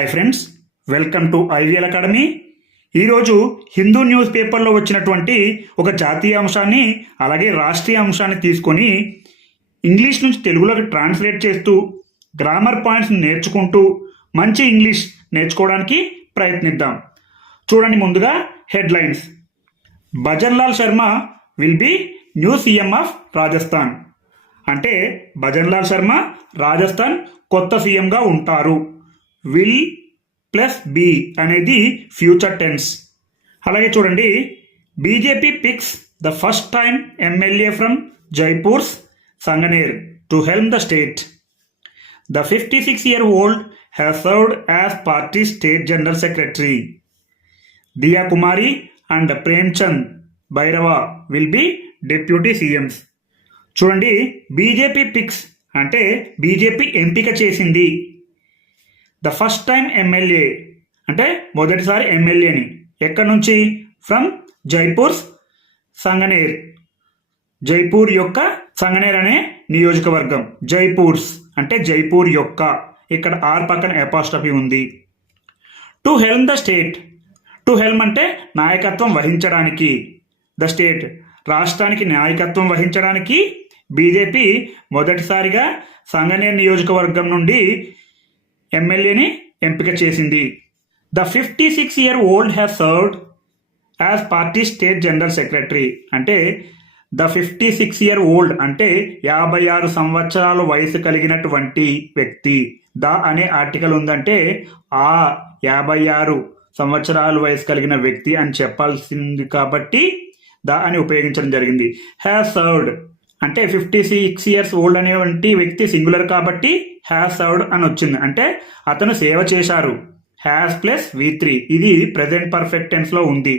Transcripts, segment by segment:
Hi friends, welcome to IVL academy. ఈరోజు Hindu news పేపర్లో వచ్చినటువంటి ఒక జాతీయ అంశాన్ని అలాగే రాష్ట్రీయ అంశాన్ని తీసుకొని ఇంగ్లీష్ నుంచి తెలుగులోకి ట్రాన్స్లేట్ చేస్తూ గ్రామర్ పాయింట్స్ నేర్చుకుంటూ మంచి ఇంగ్లీష్ నేర్చుకోవడానికి ప్రయత్నిద్దాం. చూడండి, ముందుగా headlines. Bhajanlal Sharma will be new CM of Rajasthan. అంటే భజన్లాల్ శర్మ రాజస్థాన్ కొత్త సీఎంగా ఉంటారు. విల్ ప్లస్ బి అనేది ఫ్యూచర్ టెన్స్. అలాగే చూడండి, BJP picks the first time MLA from Jaipur's Sanganer to help the state. The 56-year-old has served as party state general secretary. Diya Kumari and Premchand Bhairava will be deputy CMs. చూడండి, BJP pics అంటే BJP ఎంపిక చేసింది. The first time MLA అంటే మొదటిసారి ఎమ్మెల్యేని ఎక్కడి నుంచి? From Jaipur's Sanganer. Jaipur యొక్క సంగనేర్ అనే నియోజకవర్గం. జైపూర్స్ అంటే జైపూర్ యొక్క, ఇక్కడ ఆర్ పక్కన అపాస్ట్రఫీ ఉంది. To helm the state. To helm అంటే నాయకత్వం వహించడానికి. ద స్టేట్ రాష్ట్రానికి నాయకత్వం వహించడానికి బీజేపీ మొదటిసారిగా సంగనేర్ నియోజకవర్గం నుండి ఎమ్మెల్యేని ఎంపిక చేసింది. The 56-year-old has served as party state general secretary. అంటే ద 56-year-old అంటే 56 సంవత్సరాల వయసు కలిగినటువంటి వ్యక్తి. ద అనే ఆర్టికల్ ఉందంటే ఆ 56 సంవత్సరాల వయసు కలిగిన వ్యక్తి అని చెప్పాల్సింది కాబట్టి ద అని ఉపయోగించడం జరిగింది. హ్యాస్ సర్వ్డ్ అంటే 56 years old అనేటువంటి వ్యక్తి సింగులర్ కాబట్టి హ్యాస్ సర్వ్డ్ అని వచ్చింది. అంటే అతను సేవ చేశారు. హ్యాస్ ప్లస్ V3 ఇది ప్రెజెంట్ పర్ఫెక్ట్ టెన్స్లో ఉంది.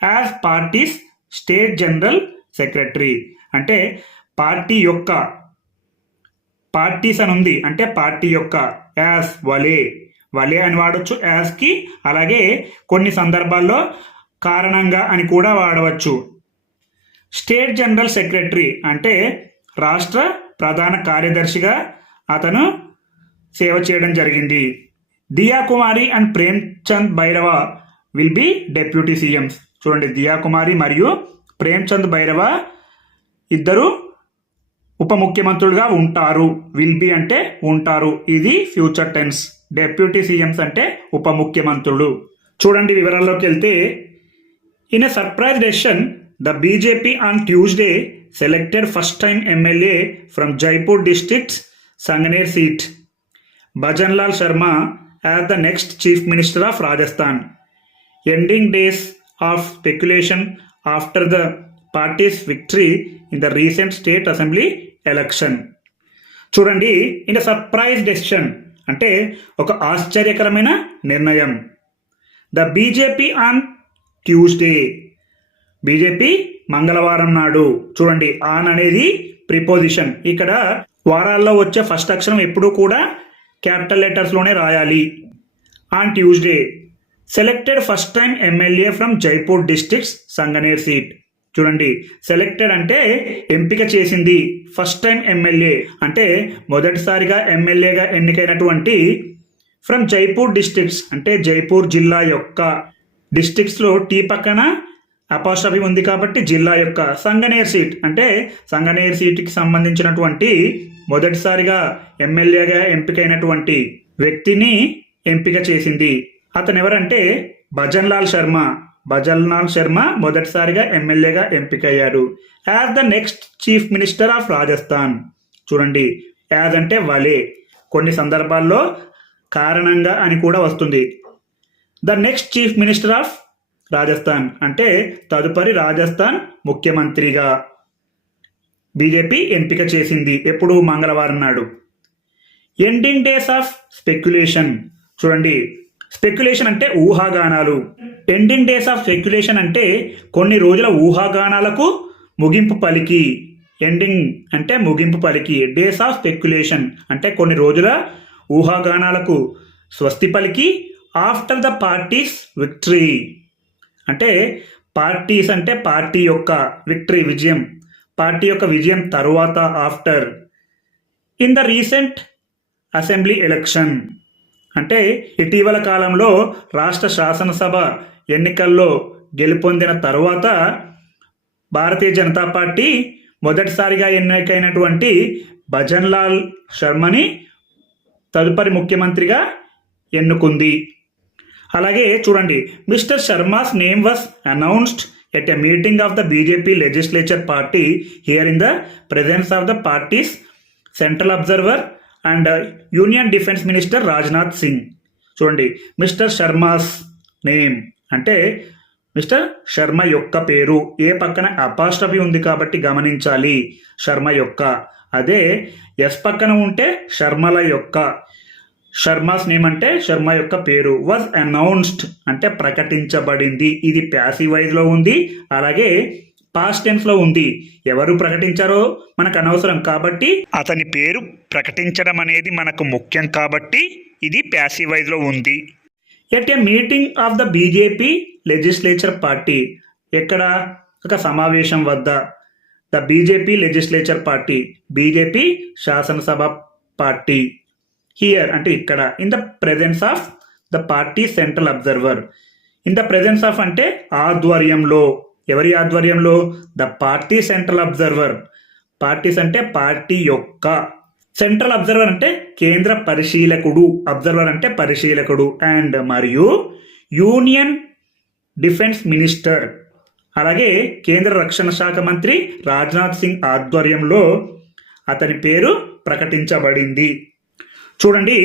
As parties state general secretary అంటే పార్టీ యొక్క, పార్టీస్ అని ఉంది అంటే పార్టీ యొక్క. యాజ్ వలే, వలే అని వాడవచ్చు యాజ్కి. అలాగే కొన్ని సందర్భాల్లో కారణంగా అని కూడా వాడవచ్చు. స్టేట్ జనరల్ సెక్రటరీ అంటే రాష్ట్ర ప్రధాన కార్యదర్శిగా అతను సేవ చేయడం జరిగింది. Diya Kumari and Premchand Bairwa will be deputy CMs. చూడండి, దియా కుమారి మరియు ప్రేమ్చంద్ భైరవ ఇద్దరు ఉప ముఖ్యమంత్రులుగా ఉంటారు. విల్ బి అంటే ఉంటారు, ఇది ఫ్యూచర్ టెన్స్. డెప్యూటీ సీఎంస్ అంటే ఉప ముఖ్యమంత్రులు. చూడండి, వివరాల్లోకి వెళ్తే, in a surprise decision the BJP on Tuesday selected first-time MLA from Jaipur district's Sanganer seat, Bhajanlal Sharma, as the next Chief Minister of Rajasthan, ending days of speculation after the party's victory in the recent state assembly election. చూడండి, in a surprise decision అంటే ఒక ఆశ్చర్యకరమైన నిర్ణయం. The BJP on Tuesday, BJP మంగళవారం నాడు. చూడండి, on అనేది preposition. ఇక్కడ వారాల్లో వచ్చే ఫస్ట్ అక్షరం ఎప్పుడూ కూడా క్యాపిటల్ లెటర్స్లోనే రాయాలి. On Tuesday selected first time MLA from Jaipur district's Sanganer seat. చూడండి, సెలెక్టెడ్ అంటే ఎంపిక చేసింది. ఫస్ట్ టైం ఎమ్మెల్యే అంటే మొదటిసారిగా ఎమ్మెల్యేగా ఎన్నికైనటువంటి ఫ్రమ్ జైపూర్ డిస్ట్రిక్ట్స్ అంటే జైపూర్ జిల్లా యొక్క. డిస్ట్రిక్ట్స్లో టీ పక్కన అపాస్ట్రఫీ ఉంది కాబట్టి జిల్లా యొక్క. సంగనేర్ సీట్ అంటే సంగనేర్ సీట్కి సంబంధించినటువంటి మొదటిసారిగా ఎమ్మెల్యేగా ఎంపికైనటువంటి వ్యక్తిని ఎంపిక చేసింది. అతను ఎవరంటే భజన్లాల్ శర్మ. భజన్లాల్ శర్మ మొదటిసారిగా ఎమ్మెల్యేగా ఎంపికయ్యాడు. As the next chief minister of Rajasthan. చూడండి, యాజ్ అంటే వలే, కొన్ని సందర్భాల్లో కారణంగా అని కూడా వస్తుంది. The next chief minister of Rajasthan అంటే తదుపరి రాజస్థాన్ ముఖ్యమంత్రిగా బీజేపీ ఎంపిక చేసింది. ఎప్పుడు? మంగళవారం నాడు. Ending days of speculation. చూడండి, స్పెక్యులేషన్ అంటే ఊహాగానాలు. ఎండింగ్ డేస్ ఆఫ్ స్పెక్యులేషన్ అంటే కొన్ని రోజుల ఊహాగానాలకు ముగింపు పలికి. ఎండింగ్ అంటే ముగింపు పలికి. డేస్ ఆఫ్ స్పెక్యులేషన్ అంటే కొన్ని రోజుల ఊహాగానాలకు స్వస్తి పలికి. ఆఫ్టర్ ద పార్టీస్ విక్టరీ అంటే పార్టీస్ అంటే పార్టీ యొక్క, విక్టరీ విజయం, పార్టీ యొక్క విజయం తరువాత, after. In the recent assembly election అంటే ఇటీవల కాలంలో రాష్ట్ర శాసనసభ ఎన్నికల్లో గెలుపొందిన తరువాత భారతీయ జనతా పార్టీ మొదటిసారిగా ఎన్నికైనటువంటి భజన్లాల్ శర్మని తదుపరి ముఖ్యమంత్రిగా ఎన్నుకుంది. అలాగే చూడండి, mister Sharma's name was announced at a meeting of the BJP legislature party here in the presence of the parties central observer and union defence minister Rajnath Singh. చూడండి, మిస్టర్ శర్మాస్ నేమ్ అంటే మిస్టర్ శర్మ యొక్క పేరు, ఏ పక్కన అపాస్ట్రఫీ ఉంది కాబట్టి గమనించాలి, శర్మ యొక్క. అదే ఎస్ పక్కన ఉంటే శర్మల యొక్క. శర్మాస్ నేమ్ అంటే శర్మ యొక్క పేరు. వాజ్ అనౌన్స్డ్ అంటే ప్రకటించబడింది. ఇది ప్యాసివ్ వైజ్లో ఉంది, అలాగే పాస్ట్ టెన్స్లో ఉంది. ఎవరు ప్రకటించారో మనకు అనవసరం కాబట్టి అతని పేరు ప్రకటించడం అనేది మనకు ముఖ్యం కాబట్టి ఇది ప్యాసివ్ వైజ్లో ఉంది. At a meeting of the BJP legislature party, ఎక్కడ? ఒక సమావేశం వద్ద. The BJP legislature party, BJP శాసనసభ పార్టీ. హియర్ అంటే ఇక్కడ. In the presence of the party central observer. In the presence of అంటే ఆధ్వర్యంలో. ఎవరి ఆధ్వర్యంలో? The party central observer. Parties అంటే పార్టీ యొక్క. సెంట్రల్ అబ్జర్వర్ అంటే కేంద్ర పరిశీలకుడు. అబ్జర్వర్ అంటే పరిశీలకుడు. అండ్ మరియు యూనియన్ డిఫెన్స్ మినిస్టర్, అలాగే కేంద్ర రక్షణ శాఖ మంత్రి రాజ్నాథ్ సింగ్ ఆధ్వర్యంలో అతని పేరు ప్రకటించబడింది. చూడండి,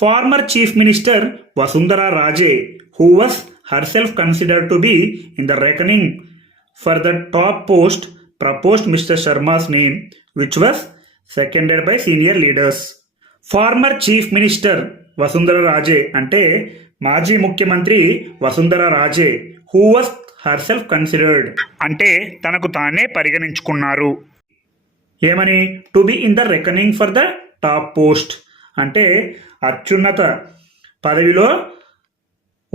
former chief minister Vasundhara Raje who was herself considered to be in the reckoning for the top post proposed mister Sharma's name which was seconded by senior leaders. Former chief minister Vasundhara Raje అంటే మాజీ ముఖ్యమంత్రి Vasundhara Raje who was herself considered అంటే తనకు తానే పరిగణించుకున్నారు. ఏమని? To be in the reckoning for the top post అంటే అత్యున్నత పదవిలో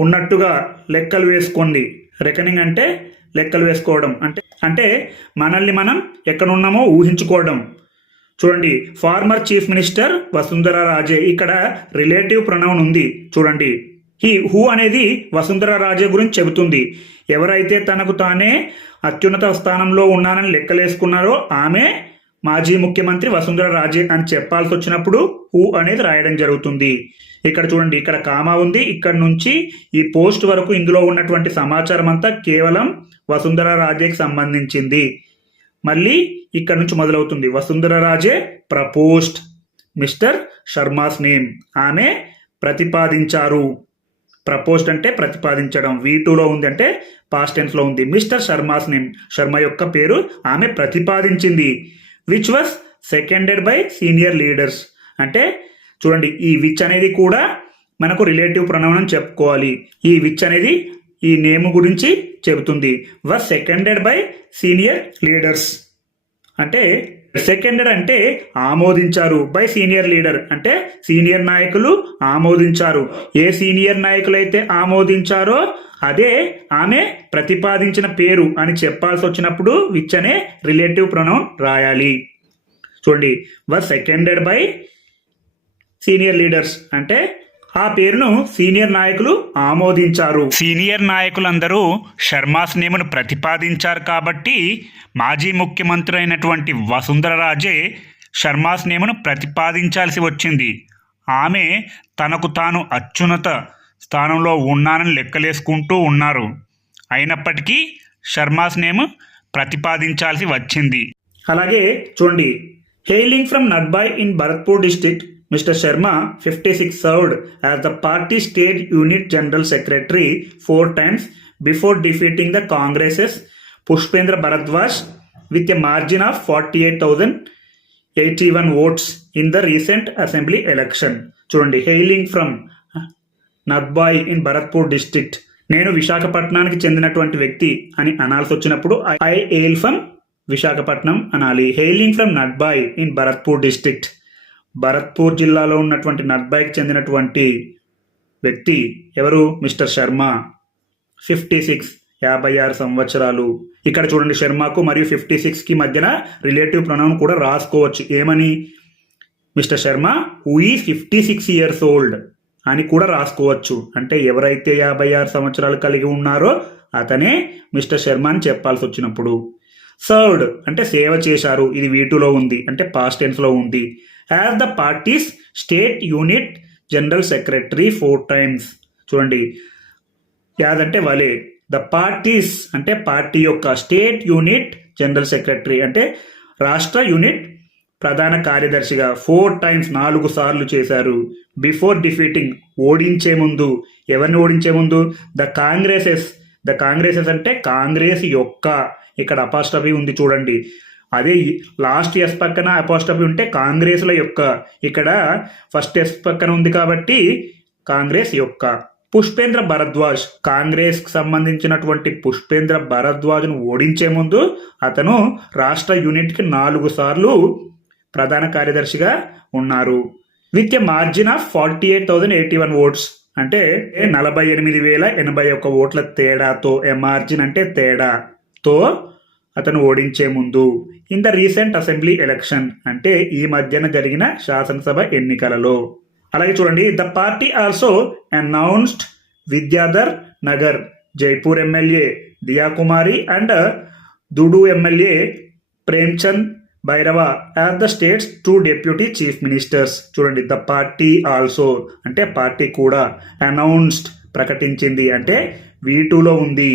ఉన్నట్టుగా లెక్కలు వేసుకోండి. రెకనింగ్ అంటే లెక్కలు వేసుకోవడం అంటే మనల్ని మనం ఎక్కడున్నామో ఊహించుకోవడం. చూడండి, ఫార్మర్ చీఫ్ మినిస్టర్ వసుంధరా రాజే, ఇక్కడ రిలేటివ్ ప్రొనౌన్ ఉంది. చూడండి, హూ అనేది వసుంధరా రాజే గురించి చెబుతుంది. ఎవరైతే తనకు తానే అత్యున్నత స్థానంలో ఉన్నానని లెక్కలేసుకున్నారో ఆమె మాజీ ముఖ్యమంత్రి వసుంధరా రాజే అని చెప్పాల్సి వచ్చినప్పుడు హూ అనేది రాయడం జరుగుతుంది. ఇక్కడ చూడండి, ఇక్కడ కామా ఉంది. ఇక్కడ నుంచి ఈ పోస్ట్ వరకు ఇందులో ఉన్నటువంటి సమాచారం అంతా కేవలం వసుంధరా రాజేకి సంబంధించింది. మళ్ళీ ఇక్కడ నుంచి మొదలవుతుంది. వసుంధరా రాజే ప్రపోజ్డ్ మిస్టర్ శర్మాస్ నేమ్, ఆమె ప్రతిపాదించారు. ప్రపోజ్డ్ అంటే ప్రతిపాదించడం. V2లో ఉంది అంటే పాస్ట్ టెన్స్లో ఉంది. మిస్టర్ శర్మాస్ నేమ్, శర్మ యొక్క పేరు ఆమె ప్రతిపాదించింది. Which was seconded by senior leaders అంటే చూడండి, ఈ విచ్ అనేది కూడా మనకు రిలేటివ్ ప్రొనౌన్ అని చెప్పుకోవాలి. ఈ విచ్ అనేది ఈ నేమ్ గురించి చెబుతుంది. Was seconded by senior leaders అంటే సెకండెడ్ అంటే ఆమోదించారు. బై సీనియర్ లీడర్ అంటే సీనియర్ నాయకులు ఆమోదించారు. ఏ సీనియర్ నాయకులైతే ఆమోదించారో అదే ఆమె ప్రతిపాదించిన పేరు అని చెప్పాల్సి వచ్చినప్పుడు విచ్ అనే రిలేటివ్ ప్రొనౌన్ రాయాలి. చూడండి, was seconded by senior leaders అంటే ఆ పేరును సీనియర్ నాయకులు ఆమోదించారు. సీనియర్ నాయకులందరూ శర్మాస్ నేమును ప్రతిపాదించారు కాబట్టి మాజీ ముఖ్యమంత్రి అయినటువంటి వసుంధరా రాజే శర్మాస్ నేమును ప్రతిపాదించాల్సి వచ్చింది. ఆమె తనకు తాను అత్యున్నత స్థానంలో ఉన్నానని లెక్కలేసుకుంటూ ఉన్నారు. అయినప్పటికీ శర్మాస్ నేమ్ ప్రతిపాదించాల్సి వచ్చింది. అలాగే చూడండి, hailing from Nadbai in Bharatpur district, Mr. Sharma, 56, served as the party state unit general secretary 4 times before defeating the Congress's Pushpendra Bharadwaj with a margin of 48,081 votes in the recent assembly election. చూడండి, hailing from Nadbai in Bharatpur district, నేను విశాఖపట్నానికి చెందినటువంటి వ్యక్తి అని అనాల్సి వచ్చినప్పుడు I hail from Visakhapatnam అనాలి. Hailing from Nadbai in Bharatpur district, Bharatpur జిల్లాలో ఉన్నటువంటి నడ్బాయ్కి చెందినటువంటి వ్యక్తి ఎవరు? మిస్టర్ శర్మ. 56, 56 సంవత్సరాలు. ఇక్కడ చూడండి, శర్మకు మరియు 56కి మధ్యన రిలేటివ్ ప్రొనౌన్ కూడా రాసుకోవచ్చు. ఏమని? Mister Sharma who is 56 years old అని కూడా రాసుకోవచ్చు. అంటే ఎవరైతే 56 సంవత్సరాలు కలిగి ఉన్నారో అతనే మిస్టర్ శర్మ అని చెప్పాల్సి వచ్చినప్పుడు. సర్వ్డ్ అంటే సేవ చేశారు, ఇది V2లో ఉంది అంటే పాస్ట్ టెన్స్లో ఉంది. As the parties state unit general secretary 4 times. చూడండి, యాజ్ అంటే వలే, ద పార్టీస్ అంటే పార్టీ యొక్క, స్టేట్ యూనిట్ జనరల్ సెక్రటరీ అంటే రాష్ట్ర యూనిట్ ప్రధాన కార్యదర్శిగా 4 times 4 సార్లు చేశారు. బిఫోర్ డిఫీటింగ్ ఓడించే ముందు, ఎవరిని ఓడించే ముందు? ద కాంగ్రెసెస్ అంటే కాంగ్రెస్ యొక్క, ఇక్కడ అపాస్ట్రఫీ ఉంది చూడండి, అదే లాస్ట్ ఎస్ పక్కన అపాస్ట్రఫీ ఉంటే కాంగ్రెస్ల యొక్క, ఇక్కడ ఫస్ట్ ఎస్ పక్కన ఉంది కాబట్టి కాంగ్రెస్ యొక్క. పుష్పేంద్ర భరద్వాజ్, కాంగ్రెస్ కి సంబంధించినటువంటి పుష్పేంద్ర భరద్వాజ్ను ఓడించే ముందు అతను రాష్ట్ర యూనిట్ కి 4 సార్లు ప్రధాన కార్యదర్శిగా ఉన్నారు. With a margin of 48,081 votes అంటే 48,081 ఓట్ల తేడాతో, ఏ మార్జిన్ అంటే తేడాతో అతను ఓడించే ముందు. In the recent assembly election అంటే ఈ మధ్యన జరిగిన శాసనసభ ఎన్నికలలో. అలాగే చూడండి, the party also announced Vidyadhar Nagar Jaipur MLA Diya Kumari and Dudu MLA Premchand Bairwa as the state's 2 deputy chief ministers. చూడండి, ద పార్టీ ఆల్సో అంటే పార్టీ కూడా, అనౌన్స్డ్ ప్రకటించింది అంటే V2లో ఉంది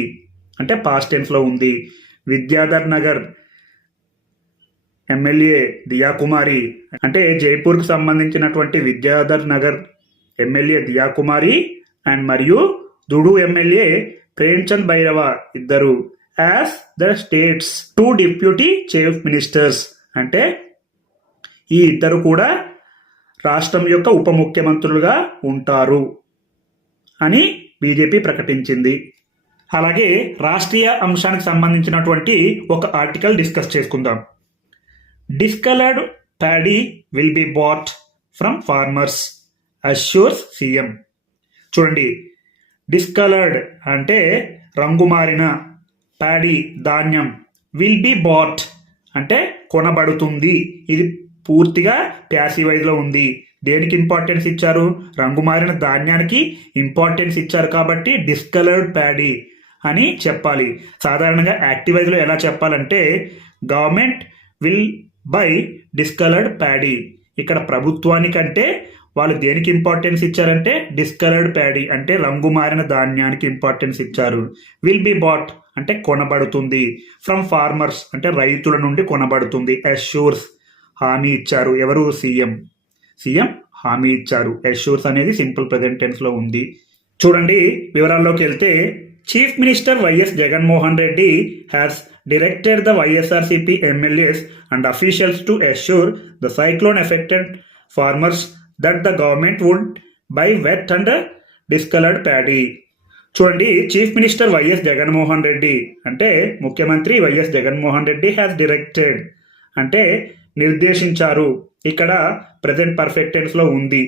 అంటే పాస్ట్ టెన్స్లో ఉంది. విద్యాధర్ నగర్ ఎమ్మెల్యే దియా కుమారి అంటే జైపూర్కు సంబంధించినటువంటి విద్యాధర్ నగర్ ఎమ్మెల్యే దియా కుమారి అండ్ మరియు దుడు ఎమ్మెల్యే ప్రేమ్చంద్ భైరవ ఇద్దరు as the state's 2 deputy chief ministers అంటే ఈ ఇద్దరు కూడా రాష్ట్రం యొక్క ఉప ముఖ్యమంత్రులుగా ఉంటారు అని బీజేపీ ప్రకటించింది. అలాగే రాష్ట్రీయ అంశానికి సంబంధించినటువంటి ఒక ఆర్టికల్ డిస్కస్ చేసుకుందాం. Discoloured paddy will be bought from farmers assures CM. చూడండి, డిస్కలర్డ్ అంటే రంగు మారిన, ప్యాడీ ధాన్యం, విల్ బి బాట్ అంటే కొనబడుతుంది. ఇది పూర్తిగా ప్యాసివైజ్లో ఉంది. దేనికి ఇంపార్టెన్స్ ఇచ్చారు? రంగు మారిన ధాన్యానికి ఇంపార్టెన్స్ ఇచ్చారు కాబట్టి డిస్కలర్డ్ ప్యాడీ అని చెప్పాలి. సాధారణంగా యాక్టివైజ్లో ఎలా చెప్పాలంటే government will buy discoloured paddy. ఇక్కడ ప్రభుత్వానికంటే వాళ్ళు దేనికి ఇంపార్టెన్స్ ఇచ్చారంటే డిస్కలర్డ్ ప్యాడీ అంటే రంగు మారిన ధాన్యానికి ఇంపార్టెన్స్ ఇచ్చారు. విల్ బి బాట్ అంటే కొనబడుతుంది. ఫ్రమ్ ఫార్మర్స్ అంటే రైతుల నుండి కొనబడుతుంది. అష్యూర్స్ హామీ ఇచ్చారు. ఎవరు? సీఎం హామీ ఇచ్చారు. అష్యూర్స్ అనేది సింపుల్ ప్రెజెంట్ టెన్స్లో ఉంది. చూడండి, వివరాల్లోకి వెళ్తే chief minister YS Jaganmohan Reddy has directed the YSRCP MLAs and officials to assure the cyclone affected farmers that the government would buy wet and discolored paddy. చూడండి, chief minister YS Jaganmohan Reddy అంటే ముఖ్యమంత్రి YS Jaganmohan Reddy has directed అంటే నిర్దేశించారు. ఇక్కడ present perfect టెన్స్లో ఉంది.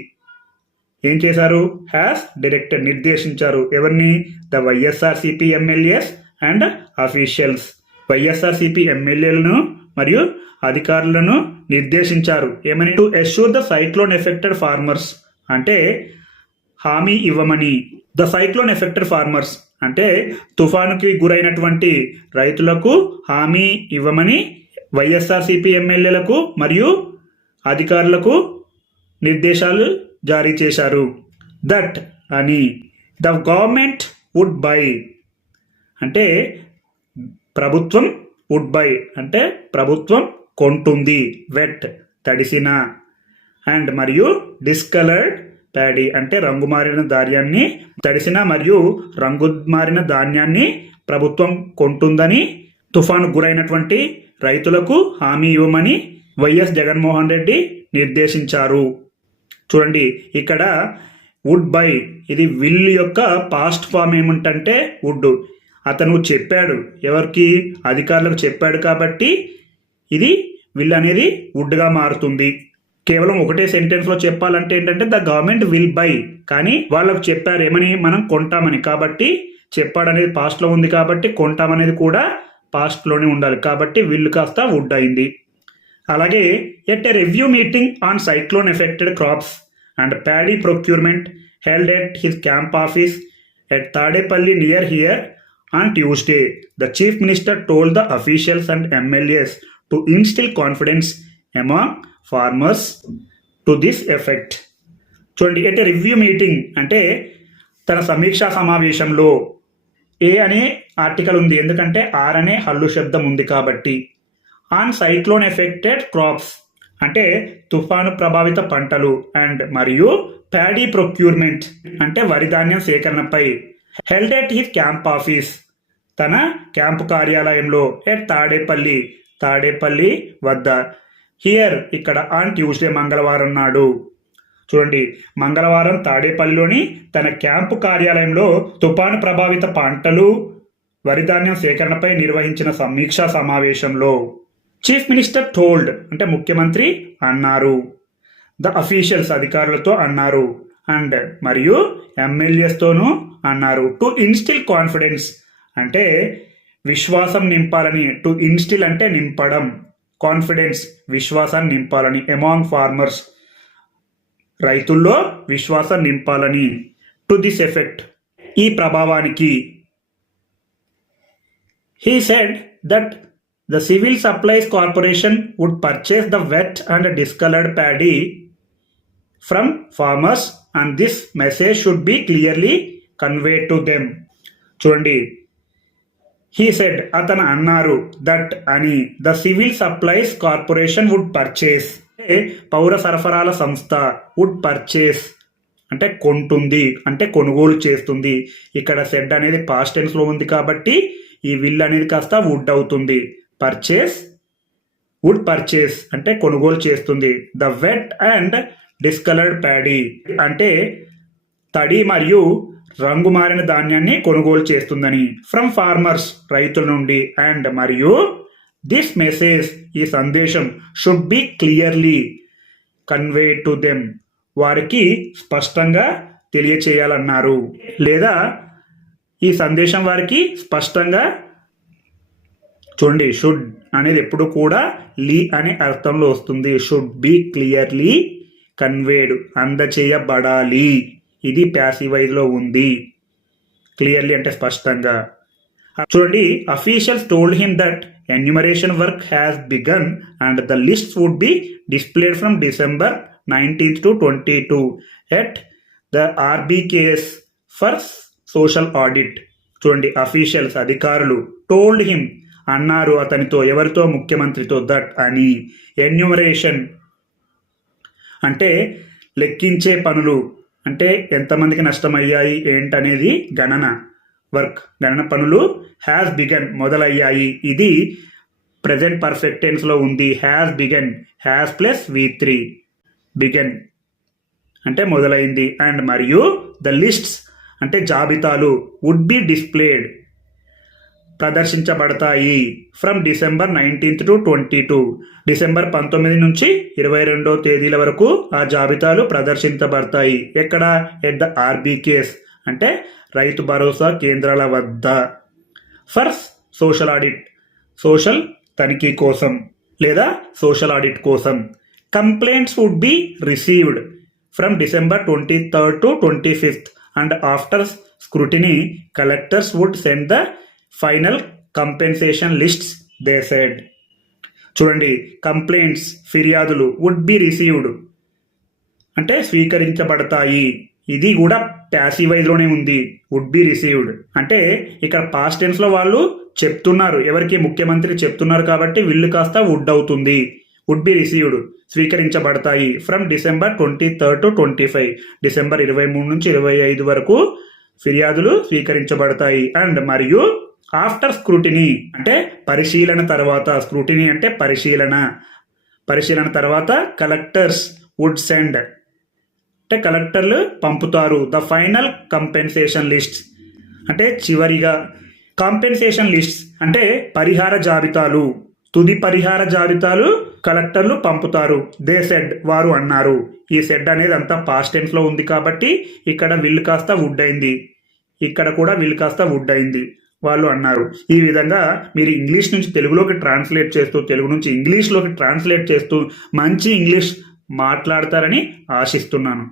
ఏం చేశారు? హ్యాస్ డైరెక్టెడ్ నిర్దేశించారు. ఎవరిని? The YSRCP MLAs and officials. YSRCP ఎమ్మెల్యేలను మరియు అధికారులను నిర్దేశించారు. ఏమని? To assure the cyclone affected farmers అంటే హామీ ఇవ్వమని. ద సైక్లోన్ ఎఫెక్టెడ్ ఫార్మర్స్ అంటే తుఫానుకి గురైనటువంటి రైతులకు హామీ ఇవ్వమని వైఎస్ఆర్సిపి ఎమ్మెల్యేలకు మరియు అధికారులకు నిర్దేశాలు జారీ చేశారు. దట్ అని ద గవర్నమెంట్ వుడ్ బై అంటే ప్రభుత్వం, వుడ్ బై అంటే ప్రభుత్వం కొంటుంది, వెట్ తడిసిన, అండ్ మరియు డిస్కలర్డ్ ప్యాడీ అంటే రంగు మారిన ధాన్యాన్ని, తడిసిన మరియు రంగు మారిన ధాన్యాన్ని ప్రభుత్వం కొంటుందని తుఫాను గురైనటువంటి రైతులకు హామీ ఇవ్వమని వైఎస్ జగన్మోహన్ రెడ్డి నిర్దేశించారు. చూడండి, ఇక్కడ వుడ్ బై ఇది విల్ యొక్క పాస్ట్ ఫామ్ ఏమిటంటే వుడ్. అతను చెప్పాడు, ఎవరికి? అధికారులకు చెప్పాడు కాబట్టి ఇది విల్ అనేది వుడ్గా మారుతుంది. కేవలం ఒకటే సెంటెన్స్లో చెప్పాలంటే ఏంటంటే ద గవర్నమెంట్ విల్ బై, కానీ వాళ్ళకు చెప్పారు ఏమని? మనం కొంటామని. కాబట్టి చెప్పాడు అనేది పాస్ట్లో ఉంది కాబట్టి కొంటామనేది కూడా పాస్ట్లోనే ఉండాలి. కాబట్టి విల్ కాస్త వుడ్ అయింది. అలాగే at a review meeting on cyclone affected crops and paddy procurement held at his camp office at Tadepalli near here on Tuesday. The Chief Minister told the officials and MLAs to instill confidence among farmers to this effect. చూడండి, at review meeting అంటే తన సమీక్షా సమావేశంలో ఏ అనే article ఉంది, ఎందుకంటే are అనే హల్లు శబ్దం ఉంది కాబట్టి. ఆన్ సైక్లోన్ ఎఫెక్టెడ్ క్రాప్స్ అంటే తుఫాను ప్రభావిత పంటలు అండ్ మరియు ప్యాడీ ప్రొక్యూర్మెంట్ అంటే వరి ధాన్యం సేకరణపై. Held at his camp office తన క్యాంపు కార్యాలయంలో. ఎట్ తాడేపల్లి వద్ద. హియర్ ఇక్కడ. ఆన్ ట్యూస్డే మంగళవారం నాడు. చూడండి, మంగళవారం తాడేపల్లిలోని తన క్యాంపు కార్యాలయంలో తుఫాను ప్రభావిత పంటలు వరి ధాన్యం సేకరణపై నిర్వహించిన సమీక్షా సమావేశంలో చీఫ్ మినిస్టర్ టోల్డ్ అంటే ముఖ్యమంత్రి అన్నారు, ద అఫీషియల్స్ అధికారులతో అన్నారు, అండ్ మరియు ఎమ్మెల్యేస్తోనూ అన్నారు. టు ఇన్స్టిల్ కాన్ఫిడెన్స్ అంటే విశ్వాసం నింపాలని. టు ఇన్స్టిల్ అంటే నింపడం, కాన్ఫిడెన్స్ విశ్వాసాన్ని నింపాలని. అమాంగ్ ఫార్మర్స్ రైతుల్లో విశ్వాసం నింపాలని. టు దిస్ ఎఫెక్ట్ ఈ ప్రభావానికి. He said that the civil supplies corporation would purchase the wet and discoloured paddy from farmers and this message should be clearly conveyed to them. చూడండి, he said అతను అన్నారు, that అని, the civil supplies corporation would purchase పౌర సరఫరాల సంస్థ, would purchase అంటే కొంటుంది, అంటే కొనుగోలు చేస్తుంది. ఇక్కడ సెడ్ అనేది పాస్ట్ టెన్స్ లో ఉంది కాబట్టి ఈ విల్ అనేది కాస్త వుడ్ అవుతుంది. పర్చేస్, వుడ్ పర్చేస్ అంటే కొనుగోలు చేస్తుంది. The wet and discoloured paddy అంటే తడి మరియు రంగు మారిన ధాన్యాన్ని కొనుగోలు చేస్తుందని. ఫ్రమ్ ఫార్మర్స్ రైతుల నుండి. అండ్ మరియు దిస్ మెసేజ్ ఈ సందేశం should be clearly convey to them వారికి స్పష్టంగా తెలియచేయాలన్నారు, లేదా ఈ సందేశం వారికి స్పష్టంగా. చూడండి, షుడ్ అనేది ఎప్పుడు కూడా లీ అనే అర్థంలో వస్తుంది. షుడ్ బి క్లియర్లీ కన్వేడ్ అందచేయబడాలి. ఇది ప్యాసివైజ్ లో ఉంది. క్లియర్లీ అంటే స్పష్టంగా. చూడండి, officials told him that enumeration work has begun and the lists would be displayed from December 19th to 22 at the RBKS for social audit. చూడండి, అఫీషియల్స్ అధికారులు told him అన్నారు అతనితో, ఎవరితో? ముఖ్యమంత్రితో. దట్ అని. ఎన్యూమరేషన్ అంటే లెక్కించే పనులు, అంటే ఎంతమందికి నష్టమయ్యాయి ఏంటనేది గణన. వర్క్ గణన పనులు. హ్యాస్ బిగన్ మొదలయ్యాయి. ఇది ప్రెజెంట్ పర్ఫెక్ట్ టెన్స్ లో ఉంది. Has begun, has plus V3 begun అంటే మొదలైంది. అండ్ మరియు ద లిస్ట్స్ అంటే జాబితాలు. వుడ్ బి డిస్ప్లేడ్ ప్రదర్శించబడతాయి. From December 19th to 22 December 19 నుంచి 22వ తేదీల వరకు ఆ జాబితాలు ప్రదర్శించబడతాయి. ఎక్కడ? ఎట్ ద RBKS అంటే రైతు భరోసా కేంద్రాల వద్ద. ఫర్ సోషల్ ఆడిట్ సోషల్ తనిఖీ కోసం లేదా సోషల్ ఆడిట్ కోసం. Complaints would be received from December 23rd to 25th and after scrutiny collectors would send the final compensation lists they said. చూడండి, కంప్లైంట్స్ ఫిర్యాదులు would be received అంటే స్వీకరించబడతాయి. ఇది కూడా ప్యాసివైజ్ లోనే ఉంది. వుడ్ బి రిసీవ్డ్ అంటే ఇక్కడ పాస్ట్ టెన్స్ లో వాళ్ళు చెప్తున్నారు, ఎవరికి? ముఖ్యమంత్రి చెప్తున్నారు కాబట్టి విల్లు కాస్త వుడ్ అవుతుంది. వుడ్ బి రిసీవ్డ్ స్వీకరించబడతాయి. From December 23rd to 25 December 23 నుంచి 25 వరకు ఫిర్యాదులు స్వీకరించబడతాయి. అండ్ మరియు ఆఫ్టర్ స్క్రూటినీ అంటే పరిశీలన తర్వాత. స్క్రూటినీ అంటే పరిశీలన తర్వాత కలెక్టర్స్ వుడ్ సెండ్ అంటే కలెక్టర్లు పంపుతారు. ద ఫైనల్ కంపెన్సేషన్ లిస్ట్ అంటే చివరిగా. కాంపెన్సేషన్ లిస్ట్ అంటే పరిహార జాబితాలు. తుది పరిహార జాబితాలు కలెక్టర్లు పంపుతారు. దే సెడ్ వారు అన్నారు. ఈ సెడ్ అనేది అంతా పాస్ట్ టెన్స్ లో ఉంది కాబట్టి ఇక్కడ విల్ కాస్త వుడ్ అయింది, ఇక్కడ కూడా విల్ కాస్త వుడ్ అయింది. వాళ్ళు అన్నారు. ఈ విధంగా మీరు ఇంగ్లీష్ నుంచి తెలుగులోకి ట్రాన్స్లేట్ చేస్తూ, తెలుగు నుంచి ఇంగ్లీష్లోకి ట్రాన్స్లేట్ చేస్తూ మంచి ఇంగ్లీష్ మాట్లాడతారని ఆశిస్తున్నాను.